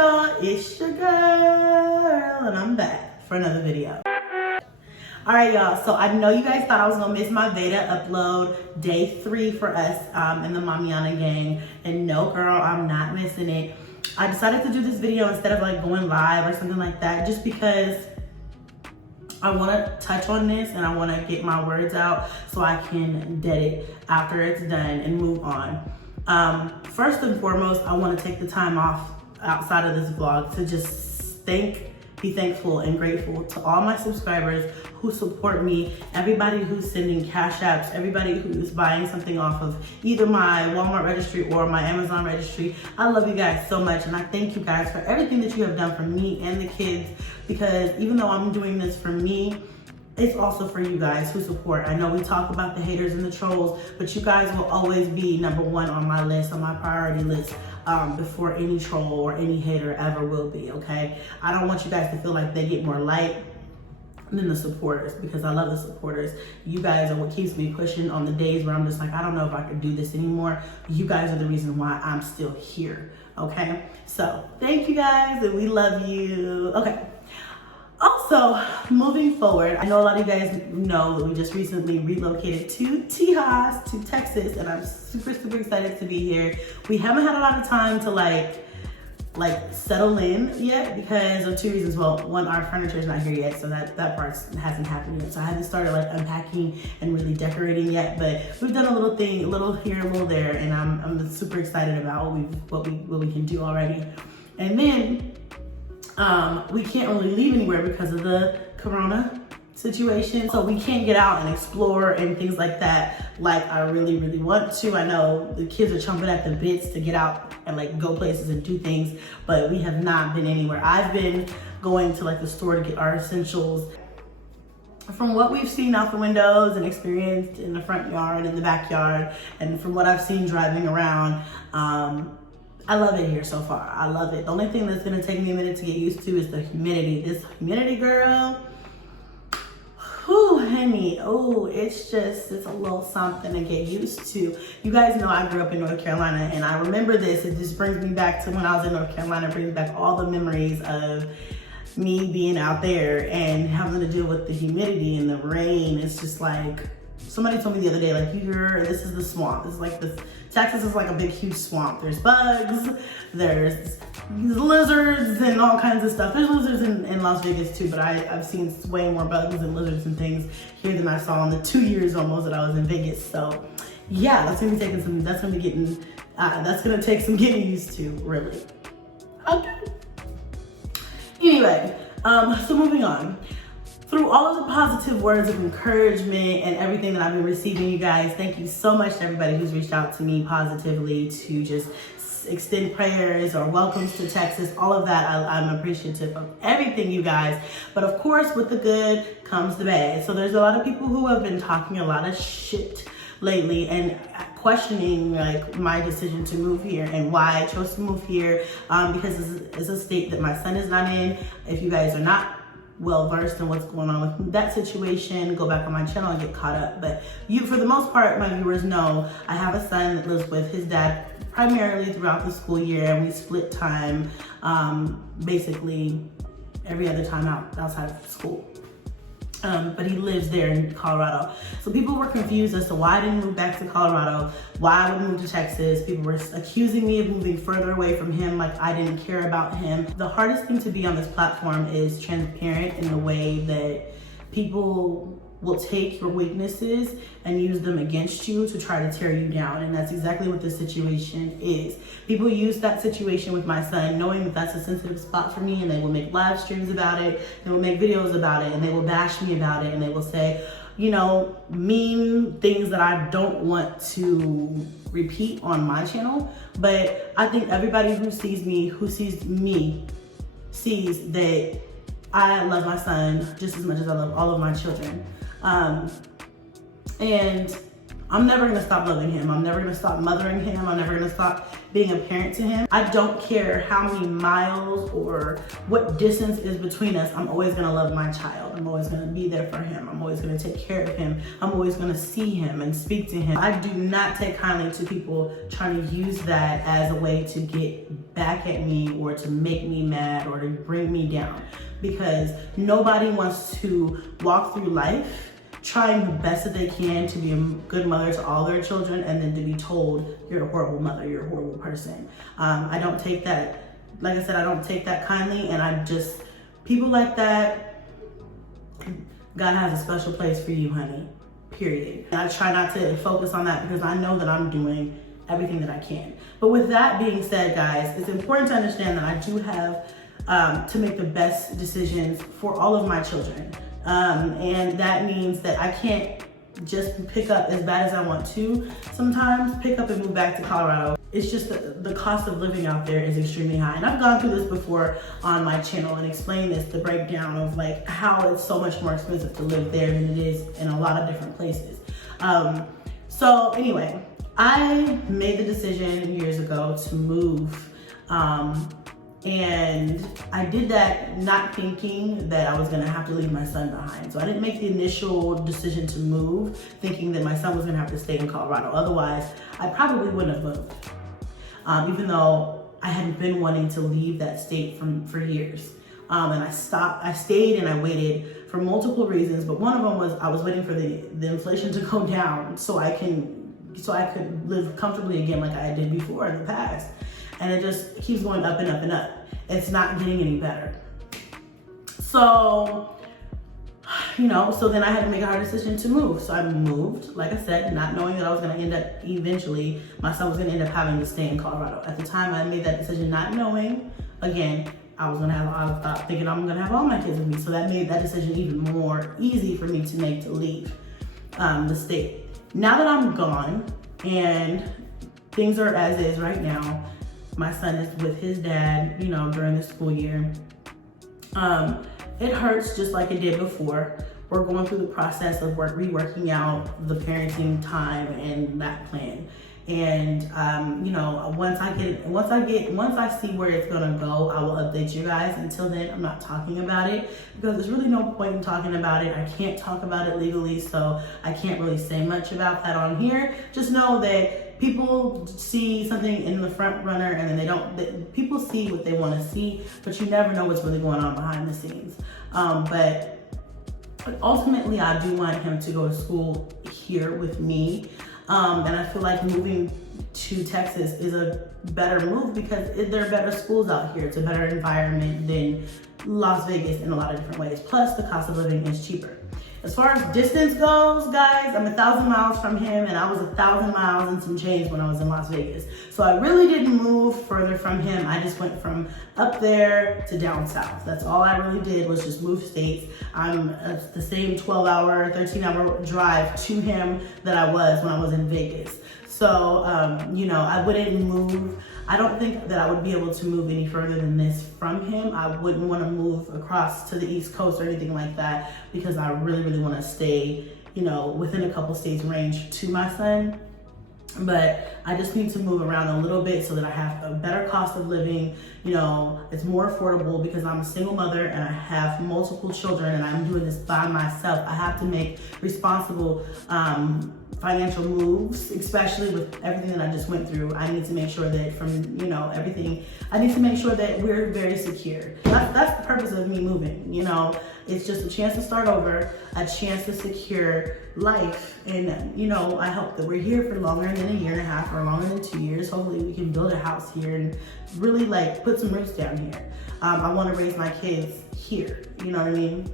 y'all? It's your girl, and I'm back for another video. All right, y'all, so I know you guys thought I was gonna miss my Veda upload, day 3 for us in the Mamiana gang, and no, girl, I'm not missing it. I decided to do this video instead of like going live or something like that, just because I want to touch on this and I want to get my words out so I can dead it after it's done and move on. First and foremost, I want to take the time off outside of this vlog to just be thankful and grateful to all my subscribers who support me, everybody who's sending cash apps, everybody who's buying something off of either my Walmart registry or my Amazon registry. I love you guys so much, and I thank you guys for everything that you have done for me and the kids, because even though I'm doing this for me, it's also for you guys who support. I know we talk about the haters and the trolls, but you guys will always be number 1 on my list, on my priority list, before any troll or any hater ever will be, okay? I don't want you guys to feel like they get more light than the supporters, because I love the supporters. You guys are what keeps me pushing on the days where I'm just like, I don't know if I can do this anymore. You guys are the reason why I'm still here, okay? So thank you guys, and we love you. Okay. Also, moving forward, I know a lot of you guys know that we just recently relocated to Tejas, to Texas, and I'm super, super excited to be here. We haven't had a lot of time to like settle in yet because of 2 reasons. Well, one, our furniture is not here yet, so that part hasn't happened yet. So I haven't started like unpacking and really decorating yet, but we've done a little thing, a little here, a little there, and I'm super excited about what we can do already. And then we can't really leave anywhere because of the corona situation. So we can't get out and explore and things like that like I really, really want to. I know the kids are chomping at the bits to get out and like go places and do things, but we have not been anywhere. I've been going to like the store to get our essentials. From what we've seen out the windows and experienced in the front yard and the backyard, and from what I've seen driving around, I love it here so far. I love it. The only thing that's gonna take me a minute to get used to is the humidity. This humidity, girl, whew, honey, oh, it's a little something to get used to. You guys know I grew up in North Carolina, and I remember this. It just brings me back to when I was in North Carolina. It brings back all the memories of me being out there and having to deal with the humidity and the rain. It's just like, somebody told me the other day, like, this is the swamp. It's like Texas is like a big, huge swamp. There's bugs, there's lizards and all kinds of stuff. There's lizards in Las Vegas too, but I've seen way more bugs and lizards and things here than I saw in the 2 years almost that I was in Vegas. So yeah, that's gonna take some getting used to, really. Okay. Anyway, so moving on. Through all of the positive words of encouragement and everything that I've been receiving, you guys, thank you so much to everybody who's reached out to me positively to just extend prayers or welcomes to Texas. All of that, I'm appreciative of everything, you guys. But of course, with the good comes the bad. So there's a lot of people who have been talking a lot of shit lately and questioning like my decision to move here and why I chose to move here, because it's a state that my son is not in. If you guys are not well versed in what's going on with that situation, go back on my channel and get caught up. But for the most part, my viewers know I have a son that lives with his dad primarily throughout the school year, and we split time basically every other time outside of school. But he lives there in Colorado. So people were confused as to why I didn't move back to Colorado, why I would move to Texas. People were accusing me of moving further away from him, like I didn't care about him. The hardest thing to be on this platform is transparent in the way that people will take your weaknesses and use them against you to try to tear you down. And that's exactly what this situation is. People use that situation with my son knowing that that's a sensitive spot for me, and they will make live streams about it, they will make videos about it, and they will bash me about it, and they will say, you know, mean things that I don't want to repeat on my channel. But I think everybody who sees me, sees that I love my son just as much as I love all of my children. And I'm never gonna stop loving him. I'm never gonna stop mothering him. I'm never gonna stop being a parent to him. I don't care how many miles or what distance is between us. I'm always gonna love my child. I'm always gonna be there for him. I'm always gonna take care of him. I'm always gonna see him and speak to him. I do not take kindly to people trying to use that as a way to get back at me or to make me mad or to bring me down, because nobody wants to walk through life trying the best that they can to be a good mother to all their children and then to be told you're a horrible mother, you're a horrible person. I don't take that, like I said, I don't take that kindly, and I just, people like that, God has a special place for you, honey, period. And I try not to focus on that because I know that I'm doing everything that I can. But with that being said, guys, it's important to understand that I do have to make the best decisions for all of my children. And that means that I can't just pick up as bad as I want to sometimes, pick up and move back to Colorado. It's just the cost of living out there is extremely high. And I've gone through this before on my channel and explained this, the breakdown of like how it's so much more expensive to live there than it is in a lot of different places. So anyway, I made the decision years ago to move. And I did that not thinking that I was gonna have to leave my son behind. So I didn't make the initial decision to move thinking that my son was gonna have to stay in Colorado. Otherwise, I probably wouldn't have moved. Even though I had been wanting to leave that state for years. And I stayed and I waited for multiple reasons, but one of them was I was waiting for the inflation to go down so I could live comfortably again like I did before in the past. And it just keeps going up and up and up. It's not getting any better. So, so then I had to make a hard decision to move. So I moved, like I said, not knowing that I was gonna end up, eventually, my son was gonna end up having to stay in Colorado. At the time I made that decision not knowing, again, I was thinking I'm gonna have all my kids with me. So that made that decision even more easy for me to make to leave the state. Now that I'm gone and things are as is right now, my son is with his dad, during the school year. It hurts just like it did before. We're going through the process of reworking out the parenting time and that plan. And once I see where it's gonna go, I will update you guys. Until then, I'm not talking about it because there's really no point in talking about it. I can't talk about it legally, so I can't really say much about that on here. Just know that people see something in the front runner and then people see what they want to see, but you never know what's really going on behind the scenes. But ultimately, I do want him to go to school here with me. And I feel like moving to Texas is a better move because there are better schools out here. It's a better environment than Las Vegas in a lot of different ways. Plus, the cost of living is cheaper. As far as distance goes, guys, I'm 1,000 miles from him, and I was 1,000 miles and some change when I was in Las Vegas. So I really didn't move further from him. I just went from up there to down south. That's all I really did, was just move states. I'm the same 12-hour, 13-hour drive to him that I was when I was in Vegas. So, I wouldn't move. I don't think that I would be able to move any further than this from him. I wouldn't want to move across to the East Coast or anything like that because I really, really want to stay, within a couple states range to my son. But I just need to move around a little bit so that I have a better cost of living. It's more affordable because I'm a single mother and I have multiple children and I'm doing this by myself. I have to make responsible financial moves, especially with everything that I just went through. I need to make sure that everything, I need to make sure that we're very secure. That's the purpose of me moving, It's just a chance to start over, a chance to secure life. And, I hope that we're here for longer than a year and a half or longer than 2 years. Hopefully we can build a house here and really put some roots down here. I want to raise my kids here, you know what I mean?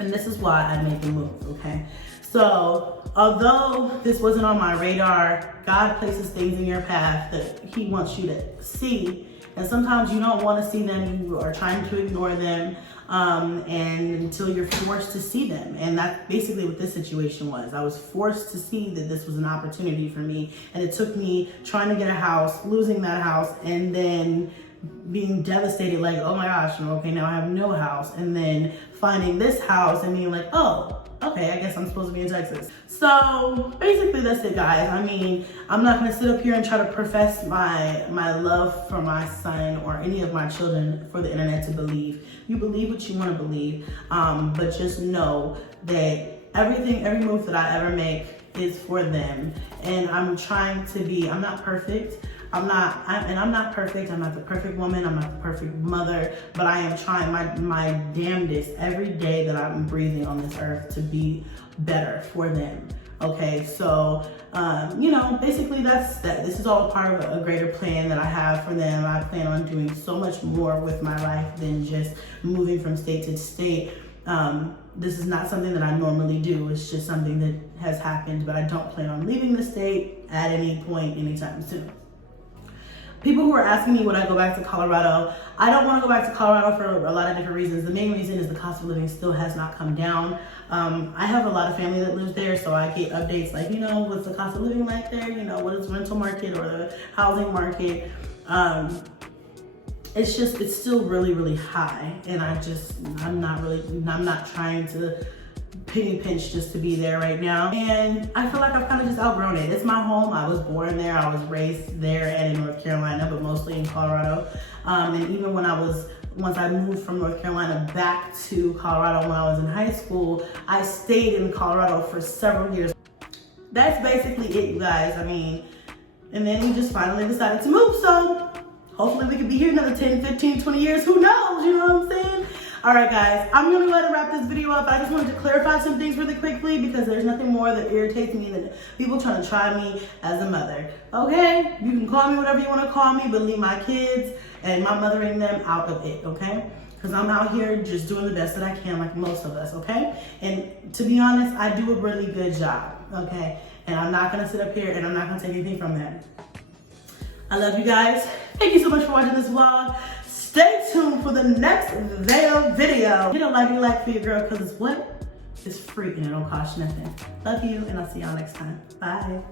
And this is why I made the move, okay? So, although this wasn't on my radar, God places things in your path that He wants you to see. And sometimes you don't want to see them, you are trying to ignore them, and until you're forced to see them. And that's basically what this situation was. I was forced to see that this was an opportunity for me. And it took me trying to get a house, losing that house, and then being devastated, like, oh my gosh, okay, now I have no house. And then finding this house and being like, oh, okay, I guess I'm supposed to be in Texas. So basically that's it, guys. I mean, I'm not gonna sit up here and try to profess my love for my son or any of my children for the internet to believe. You believe what you wanna believe, but just know that every move that I ever make is for them. And I'm trying to be, I'm not perfect. I'm not perfect. I'm not the perfect woman. I'm not the perfect mother, but I am trying my damnedest every day that I'm breathing on this earth to be better for them. Okay, so, you know, basically that's that. This is all a part of a greater plan that I have for them. I plan on doing so much more with my life than just moving from state to state. This is not something that I normally do. It's just something that has happened, but I don't plan on leaving the state at any point anytime soon. People who are asking me would I go back to Colorado, I don't want to go back to Colorado for a lot of different reasons. The main reason is the cost of living still has not come down. I have a lot of family that lives there, so I get updates like, you know, what's the cost of living like there? You know, what is the rental market or the housing market? It's still really, really high. And I'm not trying to penny pinch just to be there right now. And I feel like I've kind of just outgrown it. It's my home. I was born there. I was raised there and in North Carolina, but mostly in Colorado. And even once I moved from North Carolina back to Colorado when I was in high school, I stayed in Colorado for several years. That's basically it, you guys. I mean, and then we just finally decided to move. So hopefully we could be here another 10, 15, 20 years. Who knows? You know what I'm saying? All right, guys, I'm gonna go ahead and wrap this video up. I just wanted to clarify some things really quickly because there's nothing more that irritates me than people trying to try me as a mother. Okay, you can call me whatever you want to call me, but leave my kids and my mothering them out of it, okay? Because I'm out here just doing the best that I can, like most of us, okay? And to be honest, I do a really good job, okay? And I'm not gonna sit up here and I'm not gonna take anything from that. I love you guys. Thank you so much for watching this vlog. Stay tuned for the next Veda video. Hit a like for your girl because it's what? It's free and it don't cost nothing. Love you and I'll see y'all next time. Bye.